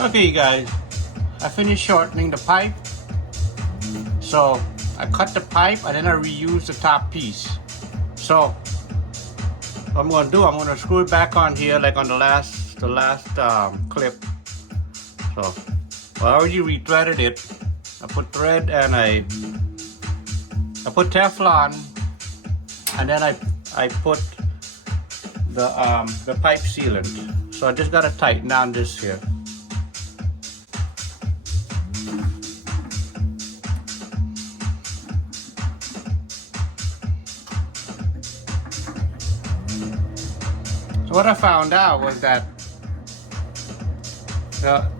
Okay, guys, I finished shortening the pipe. So I cut the pipe and then I reuse the top piece. So what I'm going to do, I'm going to screw it back on here like on the last clip. So I already re-threaded it. I put thread and I put Teflon, and then I put the pipe sealant. So I just got to tighten down this here. So what I found out was that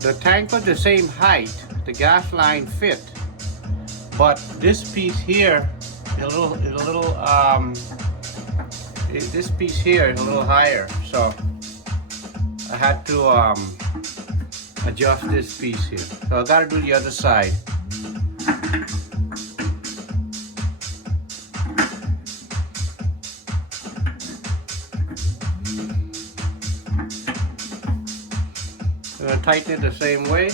the tank was the same height, the gas line fit, but this piece here is this piece here is a little higher, so I had to adjust this piece here. So I got to do the other side. I'm going to tighten it the same way.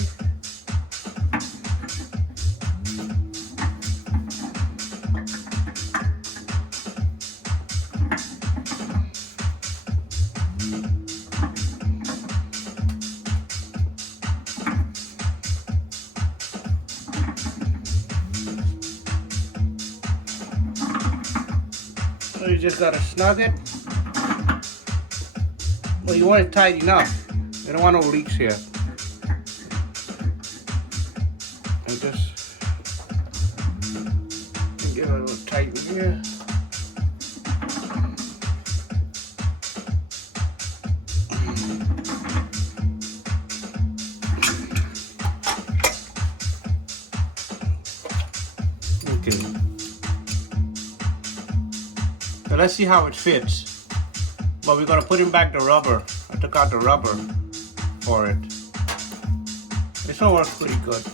So you just got to snug it. Well, you want it tight enough. You don't want no leaks here. And just give it a little tight in here. Okay. So let's see how it fits. But we're gonna put in back the rubber. I took out the rubber for it. This one works pretty good.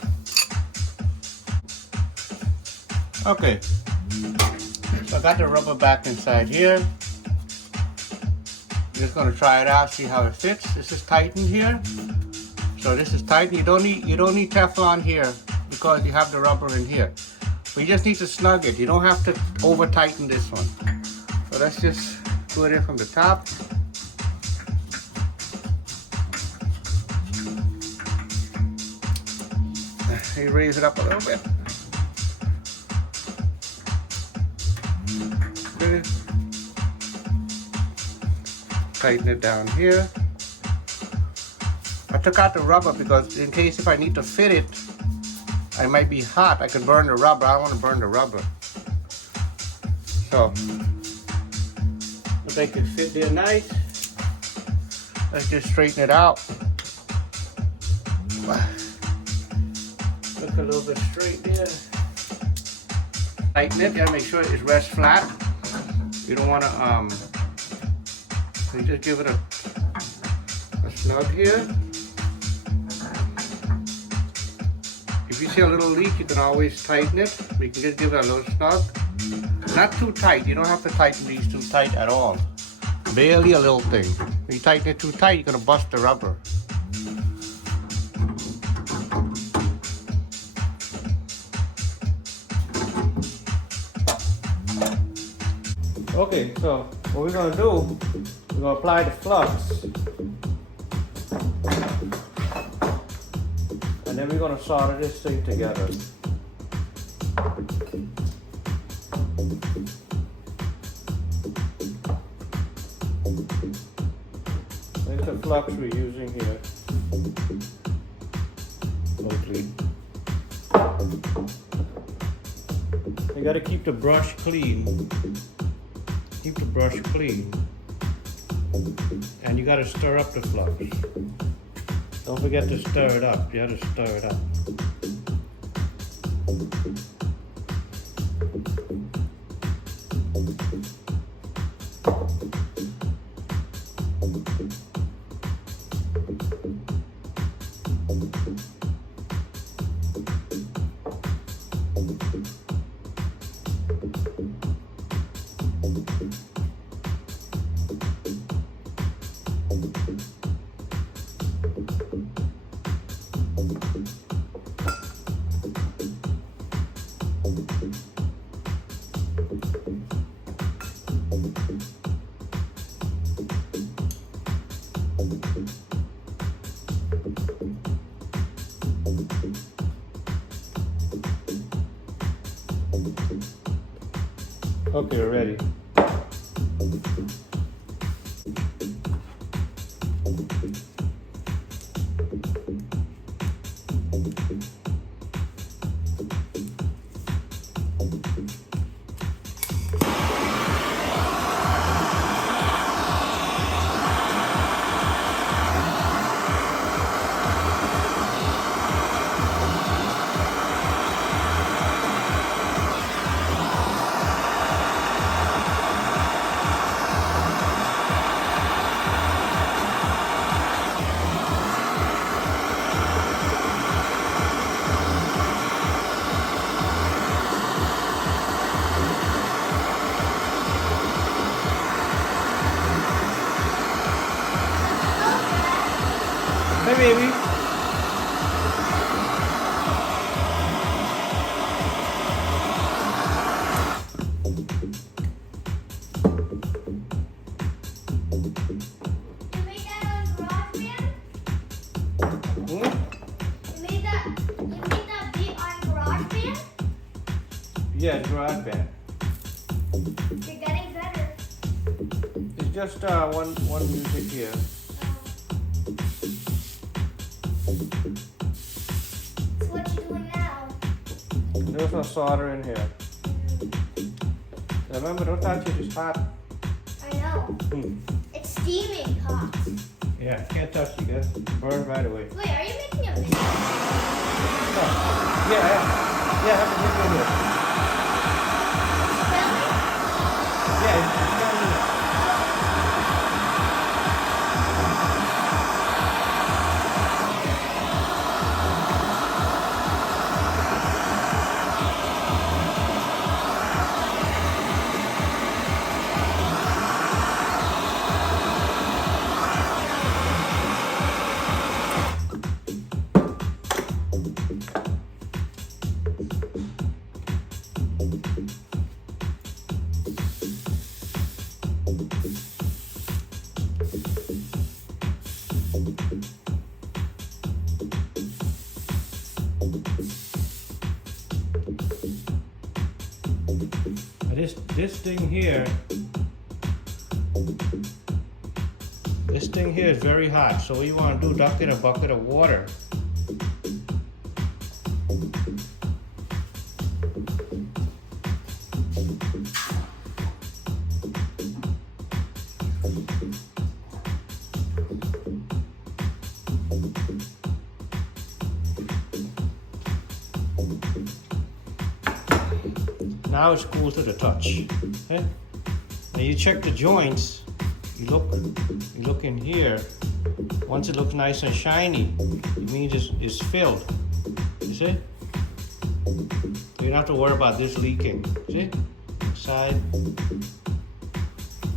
Okay, so I got the rubber back inside here. I'm just gonna try it out, see how it fits. This is tightened here. So this is tight. You don't need Teflon here because you have the rubber in here. But you just need to snug it. You don't have to over tighten this one. So let's just do it in from the top. You raise it up a little bit. Okay. Tighten it down here. I took out the rubber because in case if I need to fit it, I might be hot. I could burn the rubber. I don't want to burn the rubber. So, if they can fit there nice, let's just straighten it out. Look a little bit straight there. Tighten it. You gotta make sure it rests flat. You don't want to so you just give it a snug here. If you see a little leak, you can always tighten it. You can just give it a little snug. Not too tight. You don't have to tighten these too tight at all. Barely a little thing. If you tighten it too tight, you're gonna bust the rubber. Okay, so what we're gonna do, we're gonna apply the flux. And then we're gonna solder this thing together. There's the flux we're using here. Mostly. You gotta keep the brush clean. Keep the brush clean. And you gotta stir up the flux. Don't forget to stir it up. You have to stir it up. Okay, we're ready. Hey, baby. Yeah, garage band. You're getting better. It's just one music here. So what you doing now? There's no solder in here. Remember, don't touch it, it's hot. I know. It's steaming hot. Yeah, can't touch it, guys. Burn right away. Wait, are you making a video? Yeah, I have to get in here. Really? Yeah, it's down here. This thing here is very hot, so what you want to do, duck in a bucket of water. Now it's cool to the touch. Okay? Now you check the joints. You look in here. Once it looks nice and shiny, it means it's filled. You see? You don't have to worry about this leaking. See? Side.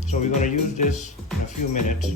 So we're gonna use this in a few minutes.